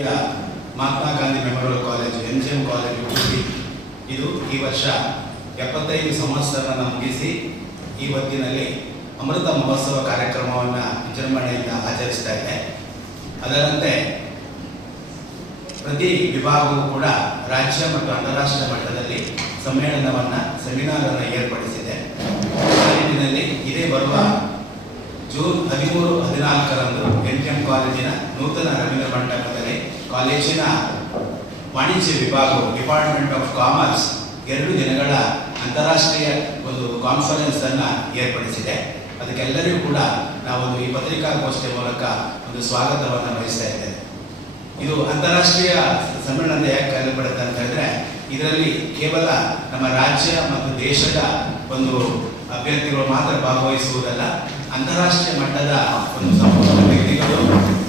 Mahatma Gandhi memorial college N G M college ಇದು ಈ ವರ್ಷ ಎಪ್ಪತ್ತೈದು ಸಂವತ್ಸರನ ಮುಗಿಸಿ ಈ ಹೊತ್ತಿನಲ್ಲಿ ಅಮೃತ ಮಹೋತ್ಸವ ಕಾರ್ಯಕ್ರಮವನ್ನು ವಿಜೃಂಭಣೆಯಿಂದ ಆಚರಿಸ್ತಾ ಇದೆ. ಅದರಂತೆ ಪ್ರತಿ ವಿಭಾಗವೂ ಕೂಡ ರಾಜ್ಯ ಮತ್ತು ಅಂತಾರಾಷ್ಟ್ರೀಯ ಮಟ್ಟದಲ್ಲಿ ಸಮ್ಮೇಳನವನ್ನು ಸೆಮಿನಾರನ್ನು ಏರ್ಪಡಿಸಿದೆ. ಆ ನಿಟ್ಟಿನಲ್ಲಿ ಇದೇ ಬರುವ ಜೂನ್ ಹದಿಮೂರು, ಹದಿನಾಲ್ಕರಂದು ಎನ್ ಎಂ ಕಾಲೇಜಿನ ನೂತನ ರವೀಂದ್ರ ಮಂಟಪದಲ್ಲಿ ಕಾಲೇಜಿನ ವಾಣಿಜ್ಯ ವಿಭಾಗವು ಡಿಪಾರ್ಟ್ಮೆಂಟ್ ಆಫ್ ಕಾಮರ್ಸ್ ಎರಡು ದಿನಗಳ ಅಂತಾರಾಷ್ಟ್ರೀಯ ಒಂದು ಕಾನ್ಫರೆನ್ಸ್ ಅನ್ನು ಏರ್ಪಡಿಸಿದೆ. ಅದಕ್ಕೆಲ್ಲರಿಗೂ ಕೂಡ ನಾವೊಂದು ಈ ಪತ್ರಿಕಾಗೋಷ್ಠಿಯ ಮೂಲಕ ಒಂದು ಸ್ವಾಗತವನ್ನು ವಹಿಸ್ತಾ ಇದ್ದೇವೆ ಇದು ಅಂತಾರಾಷ್ಟ್ರೀಯ ಸಮ್ಮೇಳನ ಯಾಕೆ ಕರೆಯಲ್ಪಡುತ್ತೆ ಅಂತ ಹೇಳಿದ್ರೆ, ಇದರಲ್ಲಿ ಕೇವಲ ನಮ್ಮ ರಾಜ್ಯ ಮತ್ತು ದೇಶದ ಒಂದು ಅಭ್ಯರ್ಥಿಗಳು ಮಾತ್ರ ಭಾಗವಹಿಸುವುದಲ್ಲ ಅಂತಾರಾಷ್ಟ್ರೀಯ ಮಟ್ಟದ ಒಂದು ಸಂಪೂರ್ಣ ವ್ಯಕ್ತಿಗಳು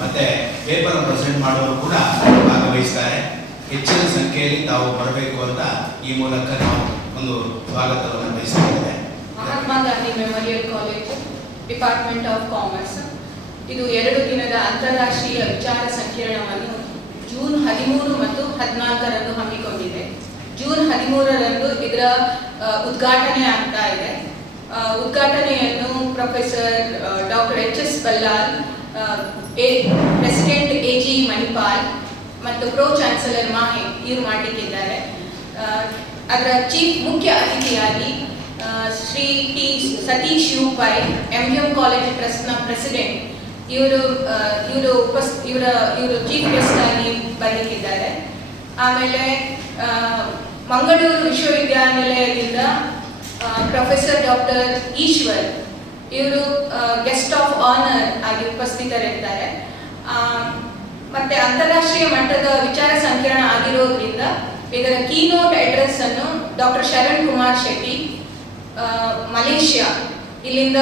ಮತ್ತೆ ಪೇಪರ್ ಪ್ರೆಸೆಂಟ್ ಮಾಡುವವರು ಕೂಡ ಭಾಗವಹಿಸ್ತಾರೆ. ಹೆಚ್ಚಿನ ಸಂಖ್ಯೆಯಲ್ಲಿ ತಾವು ಬರಬೇಕು ಅಂತ ಈ ಮೂಲಕ ನಾವು ಒಂದು ಸ್ವಾಗತವನ್ನು ಬಯಸ್ತಾ ಇದ್ದೇವೆ Mahatma Gandhi memorial college department of commerce ಇದು ಎರಡು ದಿನದ ಅಂತಾರಾಷ್ಟ್ರೀಯ ವಿಚಾರ ಸಂಕಿರಣವನ್ನು ಜೂನ್ ಹದಿಮೂರು ಮತ್ತು ಹದಿನಾಲ್ಕರಂದು ಹಮ್ಮಿಕೊಂಡಿದೆ. ಜೂನ್ ಹದಿಮೂರರಂದು ಇದರ ಉದ್ಘಾಟನೆ ಆಗ್ತಾ ಇದೆ. ಉದ್ಘಾಟನೆಯನ್ನು professor doctor H S Ballal president A G Manipal ಮತ್ತು ಪ್ರೋ ಚಾನ್ಸಲರ್ ಮಾಹೆ ಇವರು ಮಾಡಲಿಕ್ಕಿದ್ದಾರೆ. ಅದರ ಚೀಫ್ ಮುಖ್ಯ ಅತಿಥಿಯಾಗಿ Shri T Satish U Pai M M college ಟ್ರಸ್ಟ್ನ ಪ್ರೆಸಿಡೆಂಟ್ ಇವರು ಇವರು ಉಪಸ್, ಇವರ, ಇವರು ಚೀಫ್ ಗೆಸ್ಟ್ ಆಗಿ ಬಂದಿದ್ದಾರೆ ಆಮೇಲೆ ಮಂಗಳೂರು ವಿಶ್ವವಿದ್ಯಾನಿಲಯದಿಂದ ಪ್ರೊಫೆಸರ್ ಡಾಕ್ಟರ್ ಈಶ್ವರ್ ಇವರು ಗೆಸ್ಟ್ ಆಫ್ ಆನರ್ ಆಗಿ ಉಪಸ್ಥಿತರಿರ್ತಾರೆ ಆ, ಮತ್ತೆ ಅಂತಾರಾಷ್ಟ್ರೀಯ ಮಟ್ಟದ ವಿಚಾರ ಸಂಕಿರಣ ಆಗಿರೋದ್ರಿಂದ ಇದರ ಕೀನೋಟ್ ಅಡ್ರೆಸ್ ಅನ್ನು ಡಾಕ್ಟರ್ ಶರಣ್ ಕುಮಾರ್ ಶೆಟ್ಟಿ ಮಲೇಷ್ಯಾ ಇಲ್ಲಿಂದ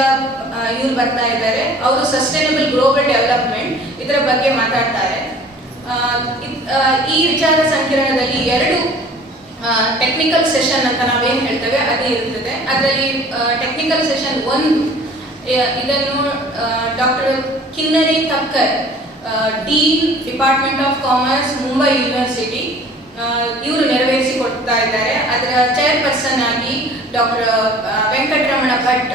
ಇವ್ರು ಬರ್ತಾ ಇದ್ದಾರೆ. ಅವರು ಸಸ್ಟೈನಬಲ್ ಗ್ಲೋಬಲ್ ಡೆವಲಪ್ಮೆಂಟ್ ಇದರ ಬಗ್ಗೆ ಮಾತಾಡ್ತಾರೆ. ಇದ್- ಆ, ಈ ವಿಚಾರ ಸಂಕಿರಣದಲ್ಲಿ ಎರಡು ಟೆಕ್ನಿಕಲ್ ಸೆಷನ್ ಅಂತ ನಾವೇನು ಹೇಳ್ತೇವೆ, ಅದೇ ಇರ್ತದೆ. ಅದರಲ್ಲಿ ಟೆಕ್ನಿಕಲ್ ಸೆಷನ್ ಒಂದು ಇದನ್ನು doctor Kinnari Thakkar dean department of commerce Mumbai university ಇವರು ನೆರವೇರಿಸಿಕೊಡ್ತಾ ಇದ್ದಾರೆ. ಅದರ ಚೇರ್ಪರ್ಸನ್ ಆಗಿ doctor Venkataramana Bhat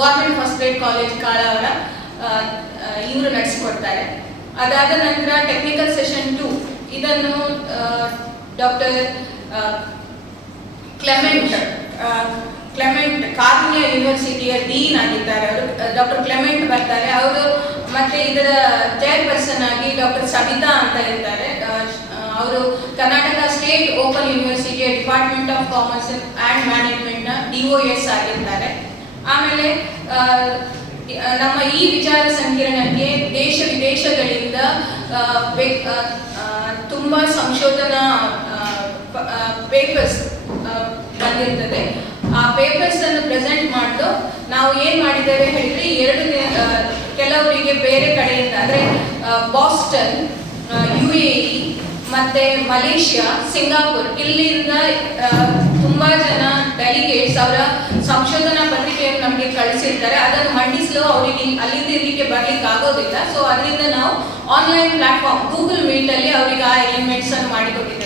government first grade college Kalavara ಇವರು ನಡೆಸಿಕೊಡ್ತಾರೆ. ಅದಾದ ನಂತರ ಟೆಕ್ನಿಕಲ್ ಸೆಷನ್ ಟು ಇದನ್ನು ಡಾಕ್ಟರ್ ಕ್ಲೆಮೆಂಟ್ ಕ್ಲೆಮೆಂಟ್ ಕಾರುಣ್ಯ ಯೂನಿವರ್ಸಿಟಿಯ ಡೀನ್ ಆಗಿದ್ದಾರೆ ಅವರು. ಡಾಕ್ಟರ್ ಕ್ಲೆಮೆಂಟ್ ಬರ್ತಾರೆ. ಅವರು ಮತ್ತೆ ಇದರ ಚೇರ್ಪರ್ಸನ್ ಆಗಿ ಡಾಕ್ಟರ್ ಸಬಿತಾ ಅಂತ ಇರ್ತಾರೆ. ಅವರು ಕರ್ನಾಟಕ ಸ್ಟೇಟ್ ಓಪನ್ ಯೂನಿವರ್ಸಿಟಿಯ ಡಿಪಾರ್ಟ್ಮೆಂಟ್ ಆಫ್ ಕಾಮರ್ಸ್ ಆ್ಯಂಡ್ ಮ್ಯಾನೇಜ್ಮೆಂಟ್ನ ಡಿ ಒ ಎಸ್ ಆಗಿರ್ತಾರೆ ಆಮೇಲೆ ನಮ್ಮ ಈ ವಿಚಾರ ಸಂಕಿರಣಕ್ಕೆ ದೇಶ ವಿದೇಶಗಳಿಂದ ತುಂಬಾ ಸಂಶೋಧನಾ ಪೇಪರ್ಸ್ ಬಂದಿರ್ತದೆ. ಆ ಪೇಪರ್ಸ್ ಅನ್ನು ಪ್ರೆಸೆಂಟ್ ಮಾಡಲು ನಾವು ಏನ್ ಮಾಡಿದ್ದೇವೆ ಹೇಳಿದ್ರೆ ಎರಡು ಕೆಲವರಿಗೆ ಬೇರೆ ಕಡೆಯಿಂದ, ಅಂದ್ರೆ ಬಾಸ್ಟನ್ ಯು ಎ ಇ ಮತ್ತೆ ಮಲೇಷ್ಯಾ ಸಿಂಗಾಪುರ್ ಇಲ್ಲಿಂದ ತುಂಬಾ ಜನ ಡೆಲಿಗೇಟ್ಸ್ ಅವರ ಸಂಶೋಧನಾ ಪತ್ರಿಕೆಯನ್ನು ನಮಗೆ ಕಳಿಸಿರ್ತಾರೆ. ಅದನ್ನು ಮಂಡಿಸಲು ಅವರಿಗೆ ಅಲ್ಲಿಂದ ಇಲ್ಲಿಗೆ ಬರ್ಲಿಕ್ಕೆ ಆಗೋದಿಲ್ಲ. ಸೊ ಅದರಿಂದ ನಾವು ಆನ್ಲೈನ್ ಪ್ಲಾಟ್ಫಾರ್ಮ್ ಗೂಗಲ್ ಮೀಟ್ ಅಲ್ಲಿ ಅವರಿಗೆ ಆ ಎಲಿಮೆಂಟ್ಸ್ ಅನ್ನು ಮಾಡಿಕೊಟ್ಟಿದ್ದೇವೆ.